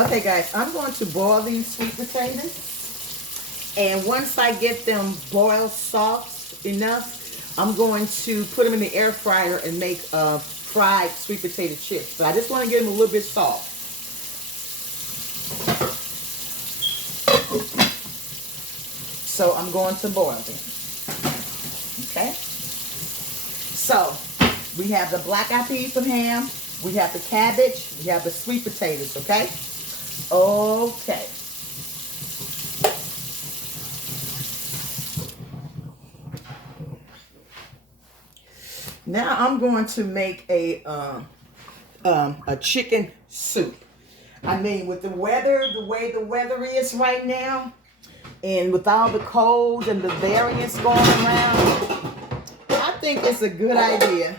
Okay, guys, I'm going to boil these sweet potatoes. And once I get them boiled soft enough, I'm going to put them in the air fryer and make fried sweet potato chips. But I just want to get them a little bit soft. So I'm going to boil them. Okay? So we have the black-eyed peas and ham. We have the cabbage. We have the sweet potatoes, okay? Okay. Now I'm going to make a chicken soup. I mean, with the weather, the way the weather is right now, and with all the colds and the variants going around, I think it's a good idea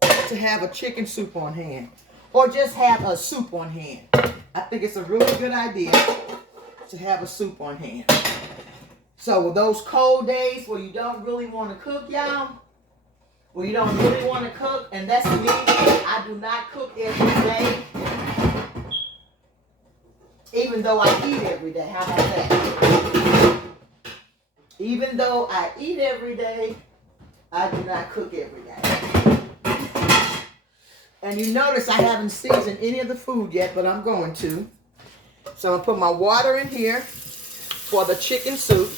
to have a chicken soup on hand, or just have a soup on hand. I think it's a really good idea to have a soup on hand. So with those cold days where you don't really want to cook, y'all, where you don't really want to cook, and that's me, I do not cook every day, even though I eat every day. How about that? Even though I eat every day, I do not cook every day. And you notice I haven't seasoned any of the food yet, but I'm going to. So I'm going to put my water in here for the chicken soup.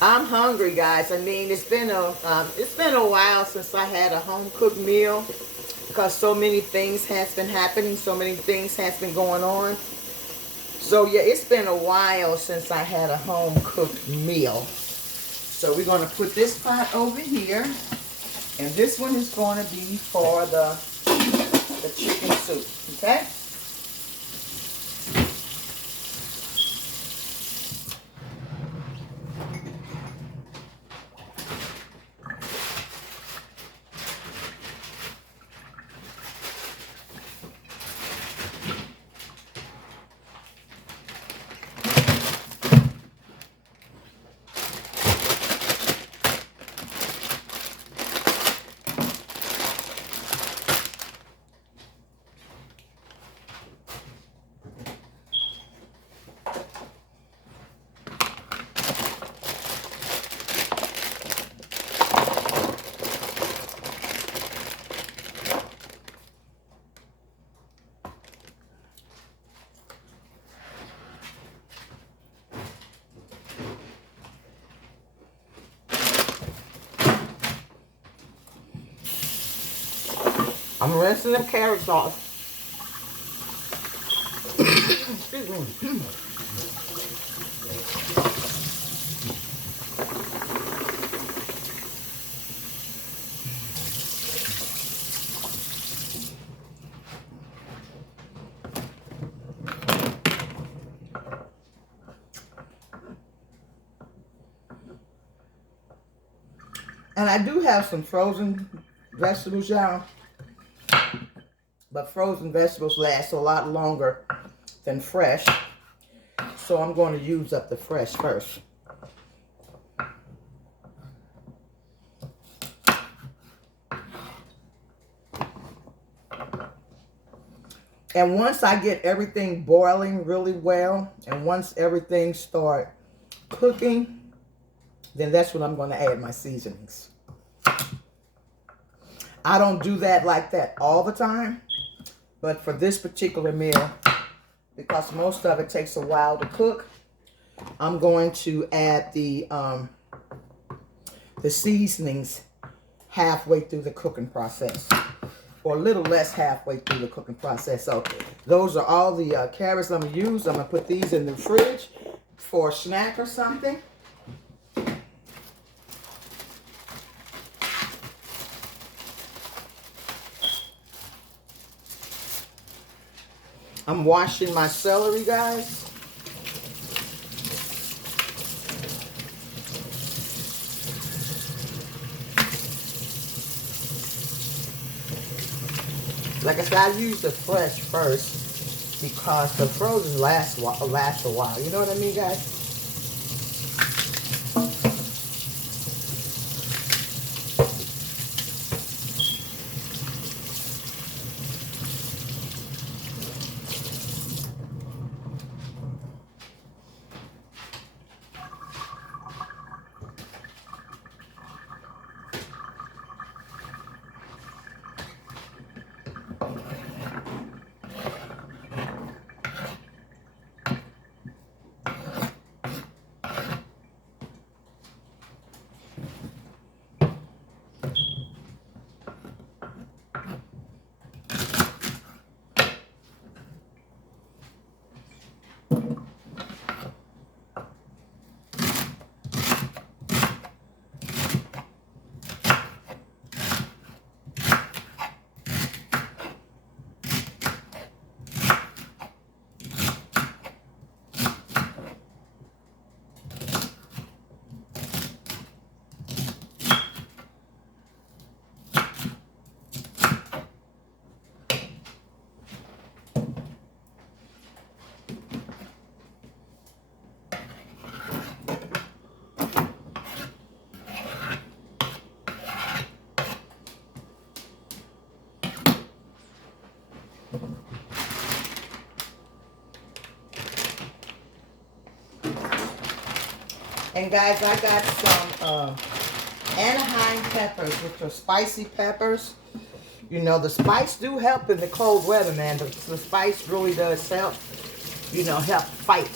I'm hungry, guys. I mean, it's been a while since I had a home cooked meal, because so many things has been happening, so many things has been going on. So yeah, it's been a while since I had a home cooked meal. So we're going to put this pot over here, and this one is going to be for the chicken soup. Okay. I'm rinsing the carrots off. Excuse me. And I do have some frozen vegetables, y'all. But frozen vegetables last a lot longer than fresh. So I'm going to use up the fresh first. And once I get everything boiling really well, and once everything starts cooking, then that's when I'm going to add my seasonings. I don't do that like that all the time. But for this particular meal, because most of it takes a while to cook, I'm going to add the seasonings halfway through the cooking process, or a little less halfway through the cooking process. So those are all the carrots I'm going to use. I'm going to put these in the fridge for a snack or something. I'm washing my celery, guys. Like I said, I use the fresh first because the frozen lasts a while. You know what I mean, guys? And guys, I got some Anaheim peppers, which are spicy peppers. You know, the spice do help in the cold weather, man. The spice really does help, you know, help fight.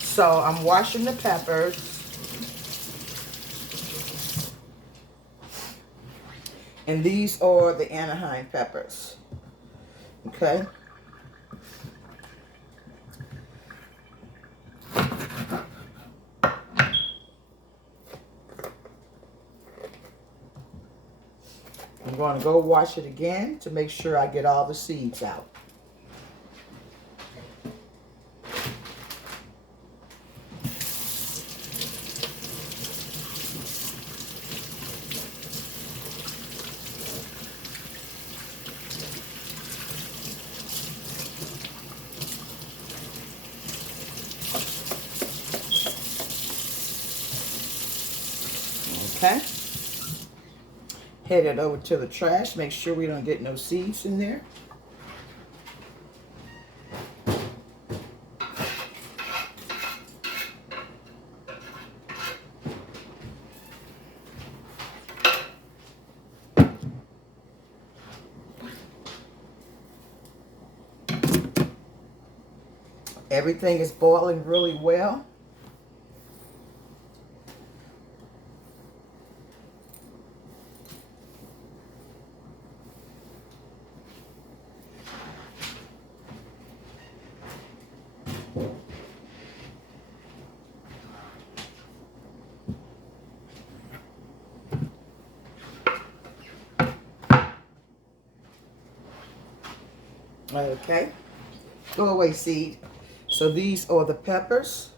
So I'm washing the peppers. And these are the Anaheim peppers. Okay. I'm going to go wash it again to make sure I get all the seeds out. Okay. Head it over to the trash. Make sure we don't get no seeds in there. Everything is boiling really well. Okay. Go away, seed. So these are the peppers.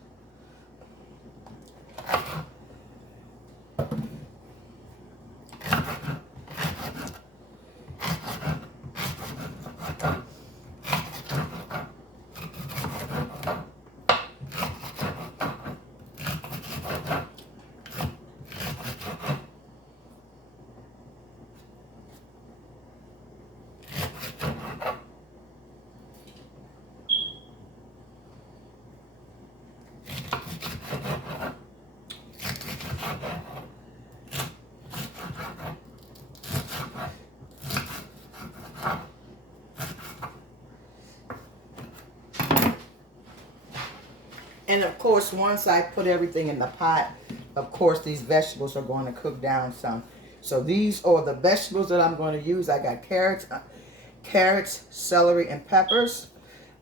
And of course, once I put everything in the pot, of course, these vegetables are going to cook down some. So these are the vegetables that I'm going to use. I got carrots, celery, and peppers.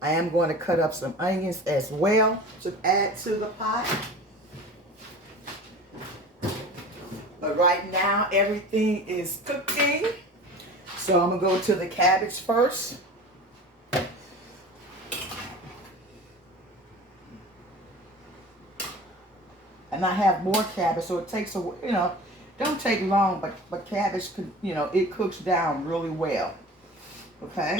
I am going to cut up some onions as well to add to the pot. But right now, everything is cooking. So I'm going to go to the cabbage first. And I have more cabbage, so it takes a, you know, don't take long, but cabbage, could, you know, it cooks down really well. Okay.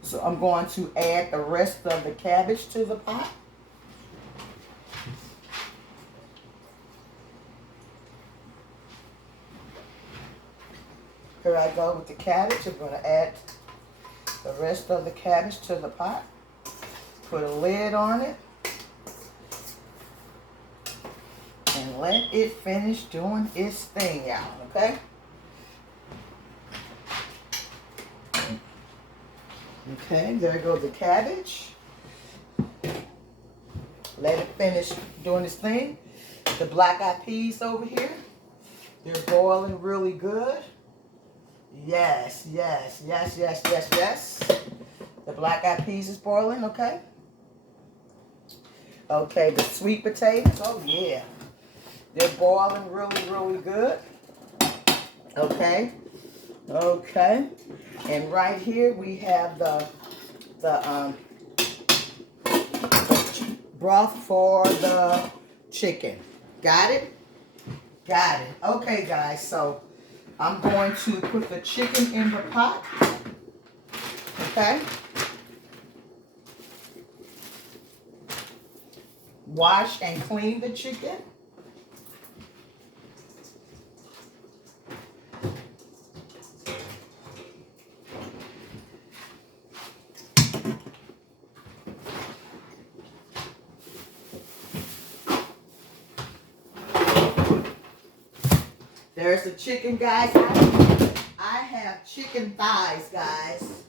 So I'm going to add the rest of the cabbage to the pot. Here I go with the cabbage. I'm going to add the rest of the cabbage to the pot. Put a lid on it. And let it finish doing its thing, y'all, okay? Okay, there goes the cabbage. Let it finish doing its thing. The black-eyed peas over here, they're boiling really good. Yes, yes, yes, yes, yes, yes. The black-eyed peas is boiling, okay? Okay, the sweet potatoes, oh yeah. They're boiling really, really good. Okay, okay. And right here we have the broth for the chicken. Got it? Got it. Okay, guys, so I'm going to put the chicken in the pot. Okay. Wash and clean the chicken. There's the chicken, guys. I have chicken thighs, guys.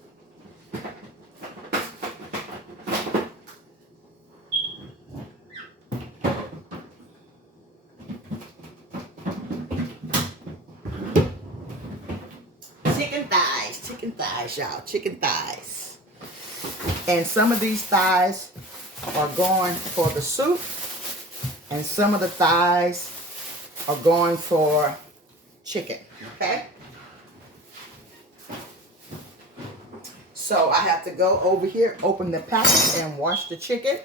Chicken thighs, y'all. Chicken thighs. And some of these thighs are going for the soup. And some of the thighs are going for chicken. Okay? So I have to go over here, open the package, and wash the chicken.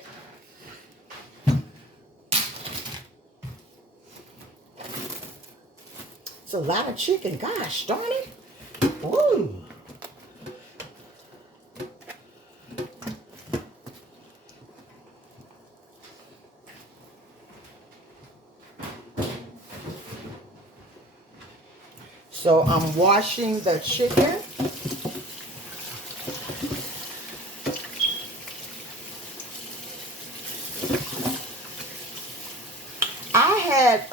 It's a lot of chicken. Gosh darn it. Woo. So I'm washing the chicken. I had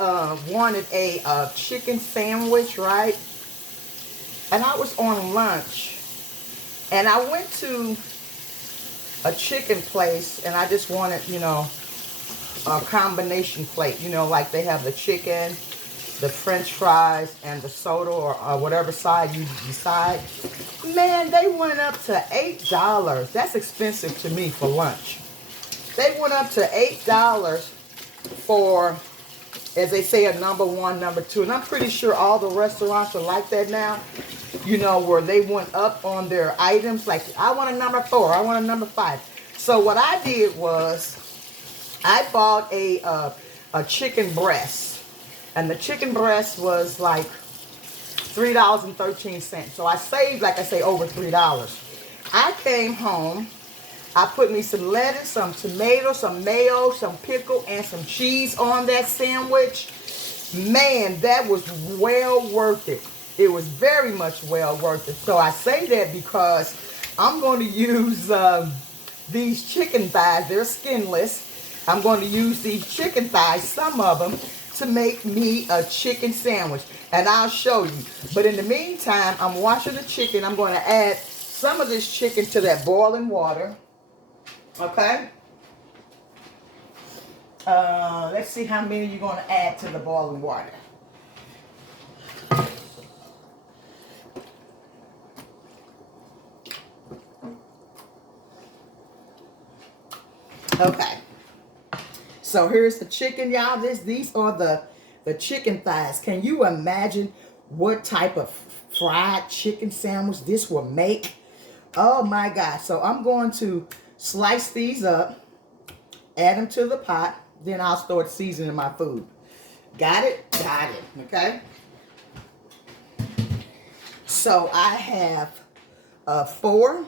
wanted a chicken sandwich, right? And I was on lunch. And I went to a chicken place and I just wanted, you know, a combination plate. You know, like they have the chicken, the french fries, and the soda or whatever side you decide. Man, they went up to $8. That's expensive to me for lunch. They went up to $8 for, as they say, a number one, number two. And I'm pretty sure all the restaurants are like that now. You know, where they went up on their items. Like, I want a number 4. I want a number 5. So what I did was, I bought a chicken breast. And the chicken breast was like $3.13. So I saved, like I say, over $3. I came home. I put me some lettuce, some tomato, some mayo, some pickle, and some cheese on that sandwich. Man, that was well worth it. It was very much well worth it. So I say that because I'm going to use these chicken thighs. They're skinless. I'm going to use these chicken thighs, some of them, to make me a chicken sandwich. And I'll show you. But in the meantime, I'm washing the chicken. I'm going to add some of this chicken to that boiling water. Okay? Let's see how many you're going to add to the boiling water. Okay. So here's the chicken, y'all. These are the chicken thighs. Can you imagine what type of fried chicken sandwich this will make? Oh my God. So I'm going to slice these up, add them to the pot, then I'll start seasoning my food. Got it? Got it. Okay. So I have 4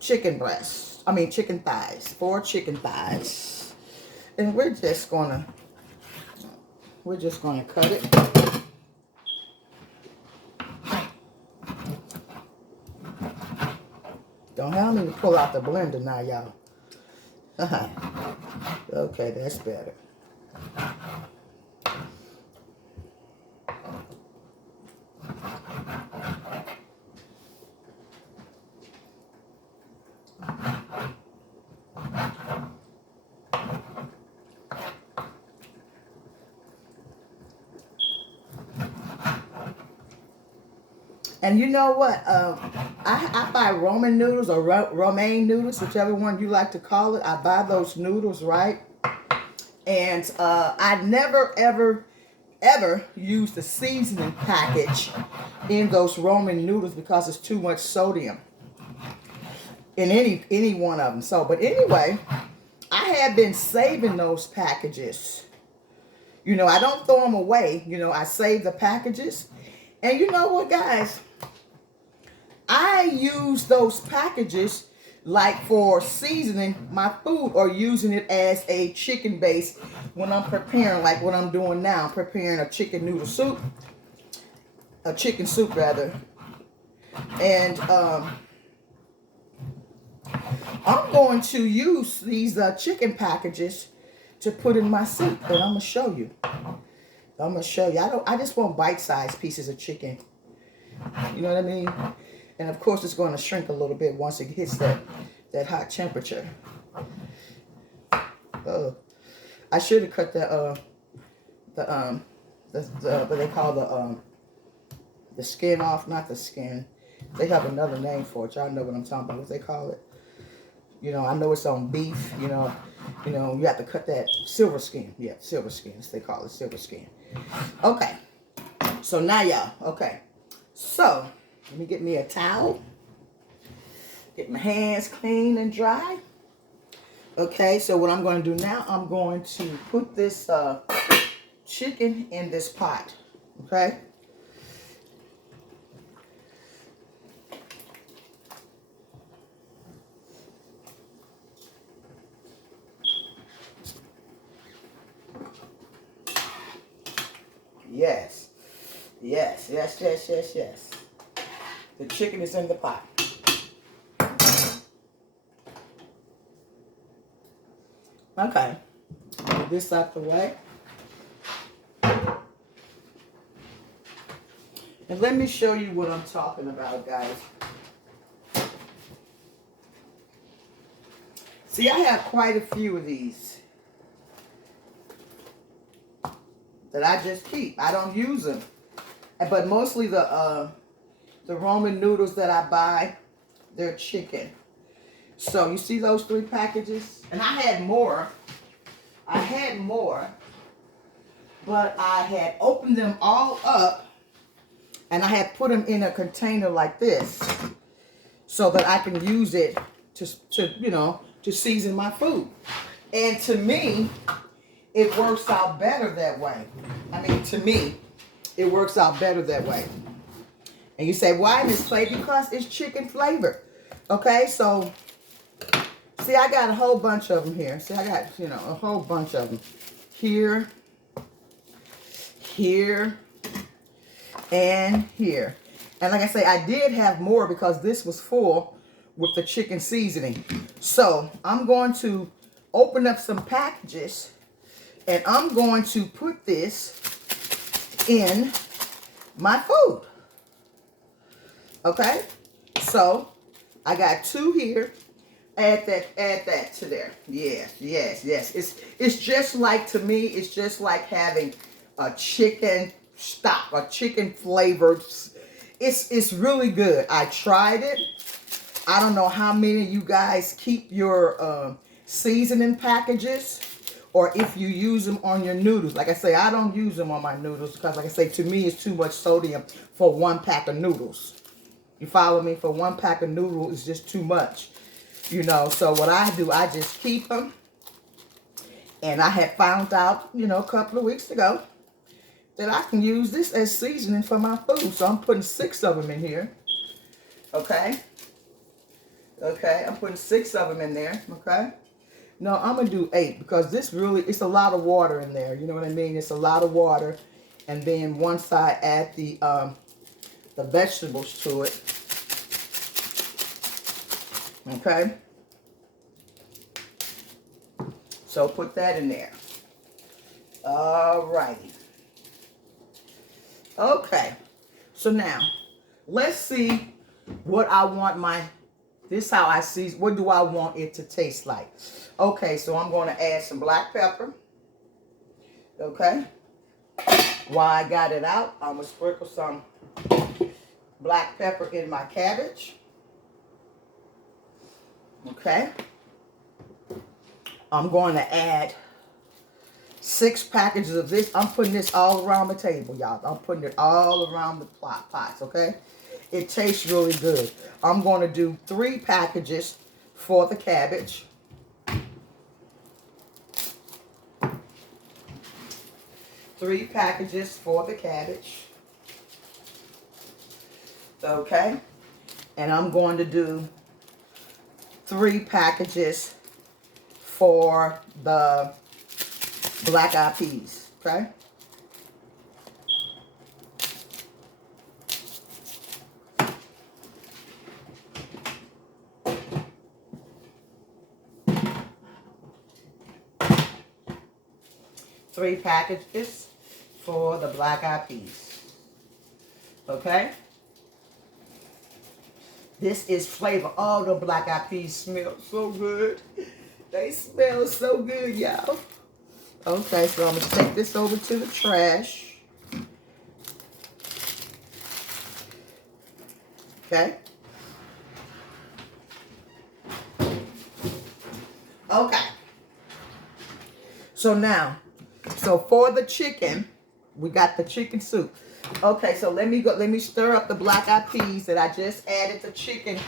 chicken breasts. I mean chicken thighs. 4 chicken thighs. And we're just gonna cut it. Don't have me to pull out the blender now, y'all. Okay, that's better. And you know what? I buy Roman noodles or romaine noodles, whichever one you like to call it. I buy those noodles, right? And I never, ever use the seasoning package in those Roman noodles because it's too much sodium in any one of them. So, but anyway, I have been saving those packages. You know, I don't throw them away. You know, I save the packages. And you know what, guys? I use those packages like for seasoning my food or using it as a chicken base when I'm preparing, like what I'm doing now. I'm preparing a chicken noodle soup, a chicken soup rather. And I'm going to use these chicken packages to put in my soup, and I'm going to show you. I'm gonna show you. I just want bite-sized pieces of chicken. You know what I mean? And of course it's going to shrink a little bit once it hits that hot temperature. Oh, I should have cut what they call the skin off, not the skin. They have another name for it. Y'all know what I'm talking about. What they call it? You know, I know it's on beef. You know, you have to cut that silver skin. Yeah, silver skins. They call it silver skin. Okay. So now, y'all. Okay. So let me get me a towel. Get my hands clean and dry. Okay. So what I'm going to do now, I'm going to put this chicken in this pot. Okay. Yes. Yes, yes, yes, yes, yes. The chicken is in the pot. Okay. Move this out the way. And let me show you what I'm talking about, guys. See, I have quite a few of these that I just keep. I don't use them. But mostly the Roman noodles that I buy, they're chicken. So you see those 3 packages? And I had more. But I had opened them all up and I had put them in a container like this so that I can use it to season my food. And to me, it works out better that way. I mean, to me, it works out better that way. And you say, why, Miss Clay? Because it's chicken flavored. Okay, so, see, I got a whole bunch of them here. See, I got, a whole bunch of them. Here, here, and here. And like I say, I did have more because this was full with the chicken seasoning. So, I'm going to open up some packages and I'm going to put this in my food. Okay? So, I got 2 here. Add that to there. Yes, yes, yes. It's just like, to me, it's just like having a chicken stock, a chicken flavored. It's really good. I tried it. I don't know how many of you guys keep your seasoning packages or if you use them on your noodles. Like I say, I don't use them on my noodles because, like I say, to me, it's too much sodium for 1 pack of noodles. You follow me? For 1 pack of noodles, it's just too much. So what I do, I just keep them. And I had found out, a couple of weeks ago that I can use this as seasoning for my food. So I'm putting 6 of them in here. Okay? Okay, I'm putting 6 of them in there. Okay? No, I'm going to do 8 because this really, it's a lot of water in there. You know what I mean? It's a lot of water. And then one side, add the vegetables to it. Okay? So put that in there. Alrighty. Okay. So now, let's see what I want this is how I see, what do I want it to taste like? Okay, so I'm going to add some black pepper. Okay. While I got it out, I'm going to sprinkle some black pepper in my cabbage. Okay. I'm going to add 6 packages of this. I'm putting this all around the table, y'all. I'm putting it all around the pots, okay? It tastes really good. I'm going to do 3 packages for the cabbage. 3 packages for the cabbage. Okay? And I'm going to do 3 packages for the black-eyed peas, okay? Three packages for the black-eyed peas. Okay? This is flavor. Oh, the black-eyed peas smell so good. They smell so good, y'all. Okay, so I'm going to take this over to the trash. Okay? Okay. So now, for the chicken, we got the chicken soup. Okay, so let me stir up the black-eyed peas that I just added the chicken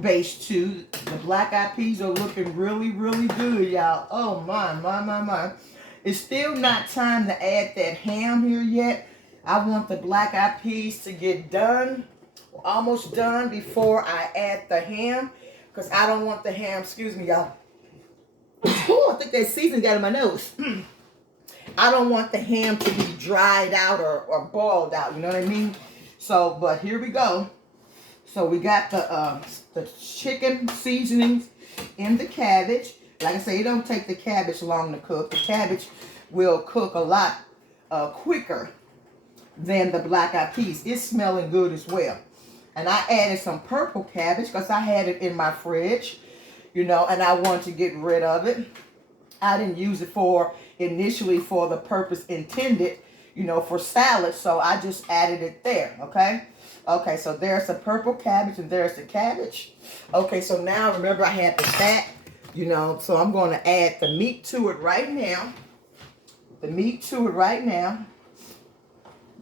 base to. The black-eyed peas are looking really, really good, y'all. Oh my. It's still not time to add that ham here yet. I want the black-eyed peas to get done, almost done, before I add the ham. Because I don't want the ham, excuse me, y'all. Oh, I think that season got in my nose. I don't want the ham to be dried out or boiled out, you know what I mean? So, but here we go. So we got the chicken seasonings in the cabbage. Like I say, it don't take the cabbage long to cook. The cabbage will cook a lot quicker than the black-eyed peas. It's smelling good as well. And I added some purple cabbage because I had it in my fridge, you know, and I wanted to get rid of it. I didn't use it initially for the purpose intended, you know, for salad. So I just added it there, okay? Okay, so there's the purple cabbage and there's the cabbage. Okay, so now remember I had the fat, you know, so I'm going to add the meat to it right now. The meat to it right now.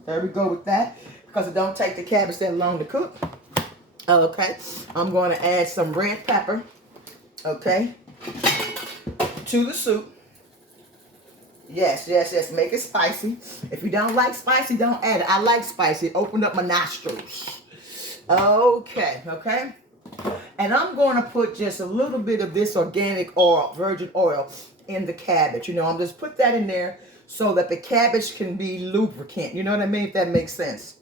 There we go with that. Because it don't take the cabbage that long to cook. Okay, I'm going to add some red pepper, okay, to the soup. Yes, make it spicy. If you don't like spicy, don't add it. I like spicy. Open up my nostrils. Okay. And I'm going to put just a little bit of this organic oil, virgin oil, in the cabbage. You know, I'm just put that in there so that the cabbage can be lubricant. You know what I mean? If that makes sense.